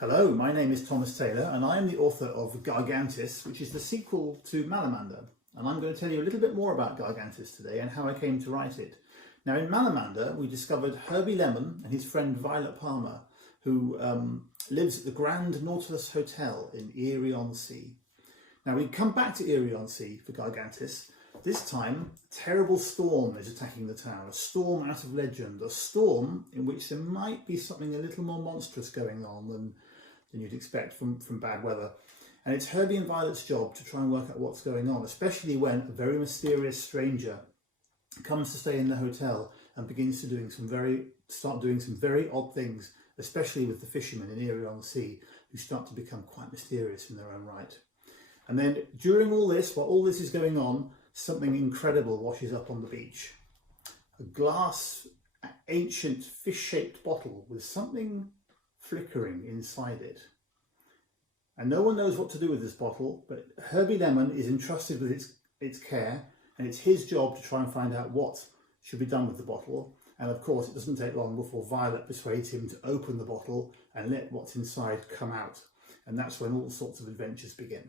Hello, my name is Thomas Taylor and I am the author of Gargantis, which is the sequel to Malamander. And I'm going to tell you a little bit more about Gargantis today and how I came to write it. Now in Malamander we discovered Herbie Lemon and his friend Violet Parma, who lives at the Grand Nautilus Hotel in Eerie-on-Sea. Now we come back to Eerie-on-Sea for Gargantis. This time, a terrible storm is attacking the town, a storm out of legend, a storm in which there might be something a little more monstrous going on than you'd expect from bad weather. And it's Herbie and Violet's job to try and work out what's going on, especially when a very mysterious stranger comes to stay in the hotel and begins to start doing some very odd things, especially with the fishermen in Eerie-on-Sea, who start to become quite mysterious in their own right. And then during all this, while all this is going on, something incredible washes up on the beach. A glass, ancient fish-shaped bottle with something flickering inside it. And no one knows what to do with this bottle, but Herbie Lemon is entrusted with its care, and it's his job to try and find out what should be done with the bottle. And of course, it doesn't take long before Violet persuades him to open the bottle and let what's inside come out. And that's when all sorts of adventures begin.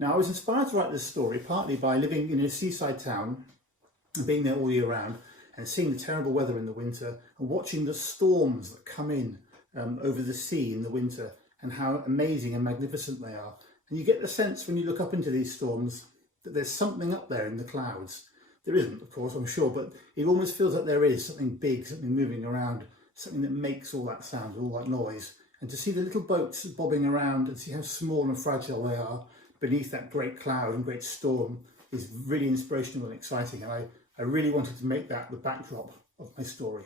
Now, I was inspired to write this story partly by living in a seaside town and being there all year round and seeing the terrible weather in the winter and watching the storms that come in over the sea in the winter and how amazing and magnificent they are. And you get the sense when you look up into these storms that there's something up there in the clouds. There isn't, of course, I'm sure, but it almost feels like there is something big, something moving around, something that makes all that sound, all that noise. And to see the little boats bobbing around and see how small and fragile they are beneath that great cloud and great storm is really inspirational and exciting. And I really wanted to make that the backdrop of my story.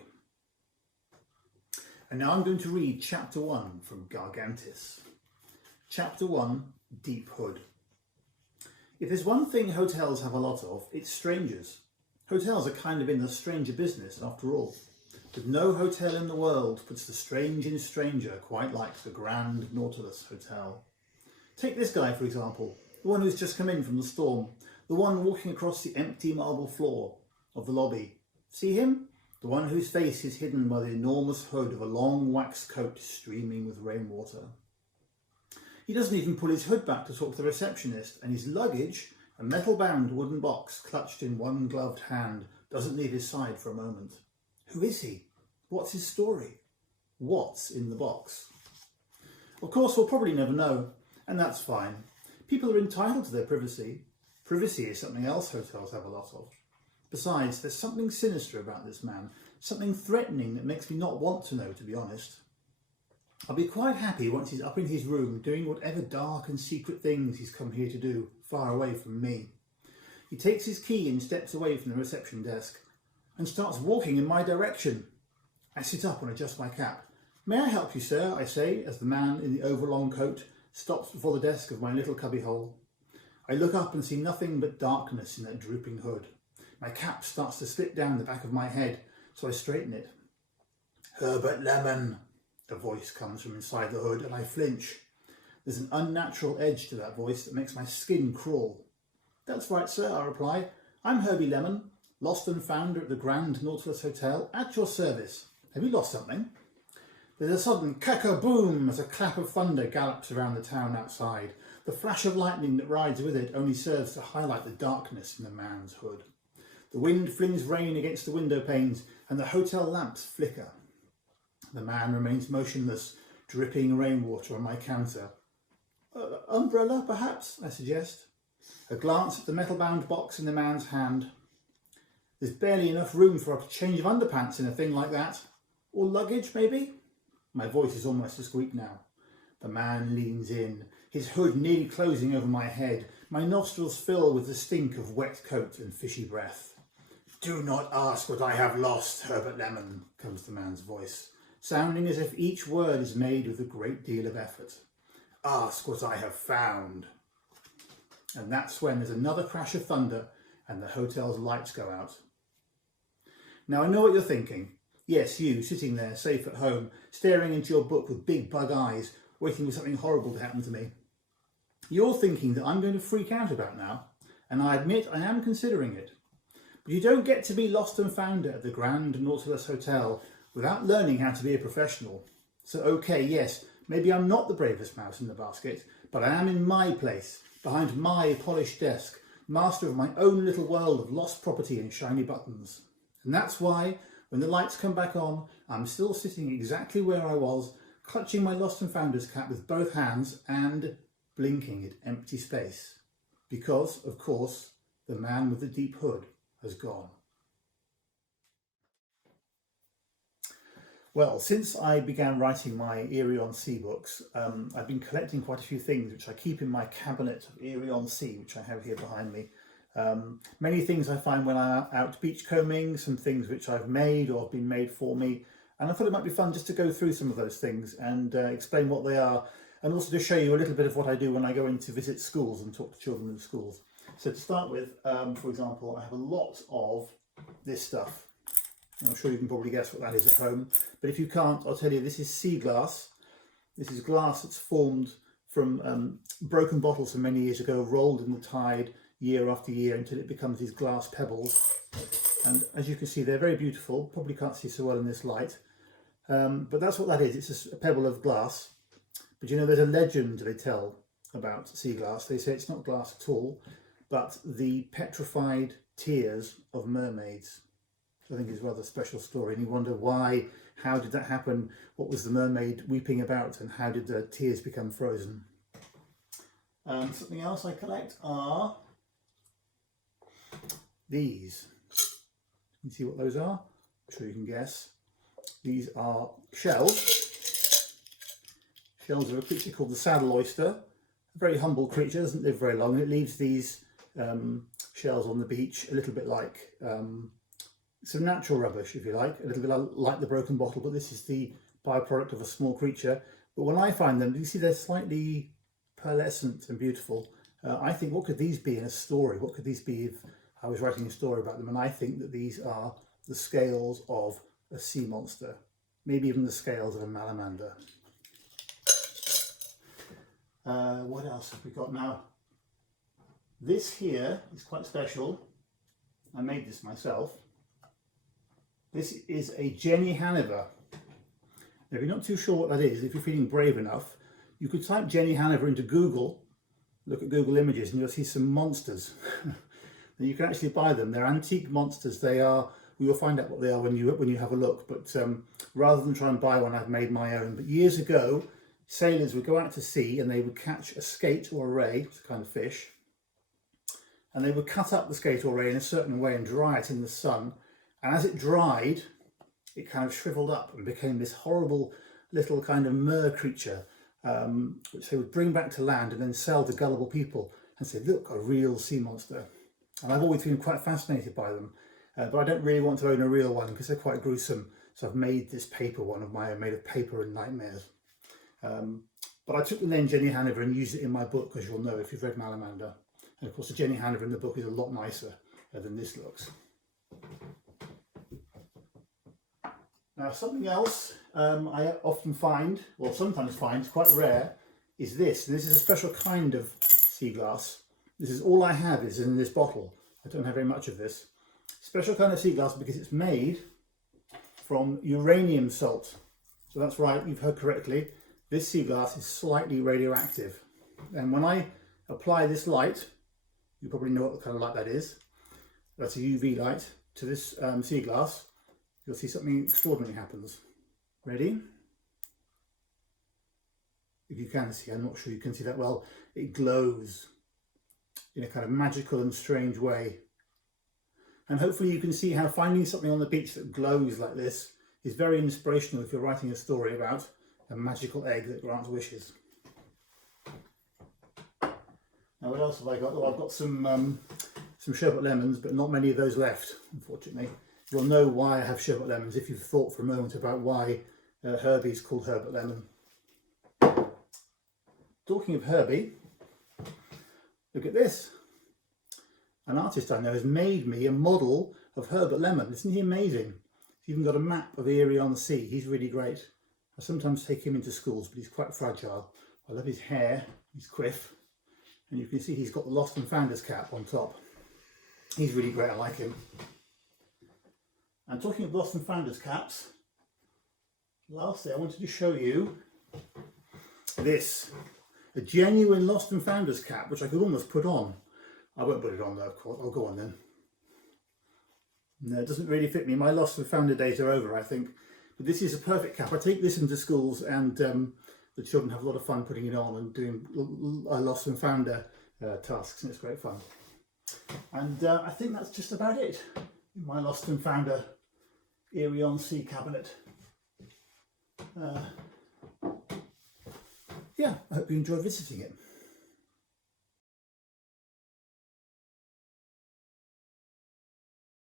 And now I'm going to read chapter 1 from Gargantis. Chapter 1, Deep Hood. If there's one thing hotels have a lot of, it's strangers. Hotels are kind of in the stranger business after all. But no hotel in the world puts the strange in stranger quite like the Grand Nautilus Hotel. Take this guy, for example, the one who's just come in from the storm, the one walking across the empty marble floor of the lobby. See him? The one whose face is hidden by the enormous hood of a long wax coat streaming with rainwater. He doesn't even pull his hood back to talk to the receptionist, and his luggage, a metal-bound wooden box clutched in one gloved hand, doesn't leave his side for a moment. Who is he? What's his story? What's in the box? Of course, we'll probably never know. And that's fine. People are entitled to their privacy. Privacy is something else hotels have a lot of. Besides, there's something sinister about this man, something threatening that makes me not want to know, to be honest. I'll be quite happy once he's up in his room doing whatever dark and secret things he's come here to do, far away from me. He takes his key and steps away from the reception desk and starts walking in my direction. I sit up and adjust my cap. "May I help you, sir?" I say, as the man in the overlong coat stops before the desk of my little cubbyhole. I look up and see nothing but darkness in that drooping hood. My cap starts to slip down the back of my head, so I straighten it. "Herbert Lemon," a voice comes from inside the hood, and I flinch. There's an unnatural edge to that voice that makes my skin crawl. "That's right, sir," I reply. "I'm Herbie Lemon, Lost-and-Foundery at the Grand Nautilus Hotel, at your service. Have you lost something?" There's a sudden cack-a-boom as a clap of thunder gallops around the town outside. The flash of lightning that rides with it only serves to highlight the darkness in the man's hood. The wind flings rain against the window panes and the hotel lamps flicker. The man remains motionless, dripping rainwater on my counter. "Umbrella, perhaps?" I suggest. A glance at the metal-bound box in the man's hand. There's barely enough room for a change of underpants in a thing like that. Or luggage, maybe? My voice is almost a squeak now. The man leans in, his hood nearly closing over my head. My nostrils fill with the stink of wet coat and fishy breath. "Do not ask what I have lost, Herbert Lemon," comes the man's voice, sounding as if each word is made with a great deal of effort. "Ask what I have found." And that's when there's another crash of thunder and the hotel's lights go out. Now I know what you're thinking. Yes, you, sitting there, safe at home, staring into your book with big bug eyes, waiting for something horrible to happen to me. You're thinking that I'm going to freak out about now, and I admit I am considering it. But you don't get to be lost and found at the Grand Nautilus Hotel without learning how to be a professional. So okay, yes, maybe I'm not the bravest mouse in the basket, but I am in my place, behind my polished desk, master of my own little world of lost property and shiny buttons. And that's why, when the lights come back on, I'm still sitting exactly where I was, clutching my Lost and Founder's cap with both hands and blinking at empty space. Because, of course, the man with the deep hood has gone. Well, since I began writing my Eerie-on-Sea books, I've been collecting quite a few things which I keep in my cabinet of Eerie-on-Sea, which I have here behind me. Many things I find when I'm out beachcombing, some things which I've made or have been made for me, and I thought it might be fun just to go through some of those things and explain what they are, and also to show you a little bit of what I do when I go in to visit schools and talk to children in schools. So to start with, for example, I have a lot of this stuff. I'm sure you can probably guess what that is at home, but if you can't, I'll tell you, this is sea glass. This is glass that's formed from broken bottles from many years ago, rolled in the tide year after year until it becomes these glass pebbles. And as you can see, they're very beautiful. Probably can't see so well in this light, but that's what that is. It's just a pebble of glass. But you know, there's a legend they tell about sea glass. They say it's not glass at all, but the petrified tears of mermaids. I think it's a rather special story, and you wonder why, how did that happen, what was the mermaid weeping about, and how did the tears become frozen. Something else I collect are these. You can see what those are? I'm sure you can guess. These are shells. Shells of a creature called the saddle oyster. A very humble creature, doesn't live very long, and it leaves these shells on the beach, a little bit like some natural rubbish, if you like, a little bit like the broken bottle, but this is the byproduct of a small creature. But when I find them, you see they're slightly pearlescent and beautiful. I think, what could these be in a story? What could these be if I was writing a story about them? And I think that these are the scales of a sea monster, maybe even the scales of a malamander. What else have we got now? This here is quite special. I made this myself. This is a Jenny Hanover. Now, if you're not too sure what that is, if you're feeling brave enough, you could type Jenny Hanover into Google, look at Google Images, and you'll see some monsters. And you can actually buy them. They're antique monsters. They are, you'll find out what they are when you have a look. But rather than try and buy one, I've made my own. But years ago, sailors would go out to sea and they would catch a skate or a ray, it's a kind of fish, and they would cut up the skate or ray in a certain way and dry it in the sun. And as it dried, it kind of shriveled up and became this horrible little kind of mer creature, which they would bring back to land and then sell to gullible people and say, look, a real sea monster. And I've always been quite fascinated by them, but I don't really want to own a real one because they're quite gruesome. So I've made this paper one of my own, made of paper and nightmares. But I took the name Jenny Hanover and used it in my book, as you'll know if you've read Malamander. And of course the Jenny Hanover in the book is a lot nicer than this looks. Now, something else I often find, or sometimes find, it's quite rare, is this. And this is a special kind of sea glass. This is all I have is in this bottle. I don't have very much of this. Special kind of sea glass because it's made from uranium salt. So that's right, you've heard correctly. This sea glass is slightly radioactive. And when I apply this light, you probably know what kind of light that is. That's a UV light to this sea glass. You'll see something extraordinary happens. Ready? If you can see, I'm not sure you can see that well, it glows in a kind of magical and strange way. And hopefully you can see how finding something on the beach that glows like this is very inspirational if you're writing a story about a magical egg that grants wishes. Now, what else have I got? Oh, I've got some sherbet lemons, but not many of those left, unfortunately. You'll know why I have sherbet lemons if you've thought for a moment about why Herbie's called Herbert Lemon. Talking of Herbie, look at this. An artist I know has made me a model of Herbert Lemon. Isn't he amazing? He's even got a map of Eerie-on-Sea. He's really great. I sometimes take him into schools, but he's quite fragile. I love his hair, his quiff, and you can see he's got the Lost-and-Foundery cap on top. He's really great, I like him. And talking of Lost-and-Foundery caps, Lastly, I wanted to show you this, a genuine Lost and Founders cap, which I could almost put on. I won't put it on though, of course. I'll go on then. No, it doesn't really fit me. My Lost and Founder days are over, I think. But this is a perfect cap. I take this into schools, and the children have a lot of fun putting it on and doing Lost and Founder tasks, and it's great fun. And I think that's just about it in my Lost and Founder Eerie-on-Sea cabinet. Yeah, I hope you enjoyed visiting it.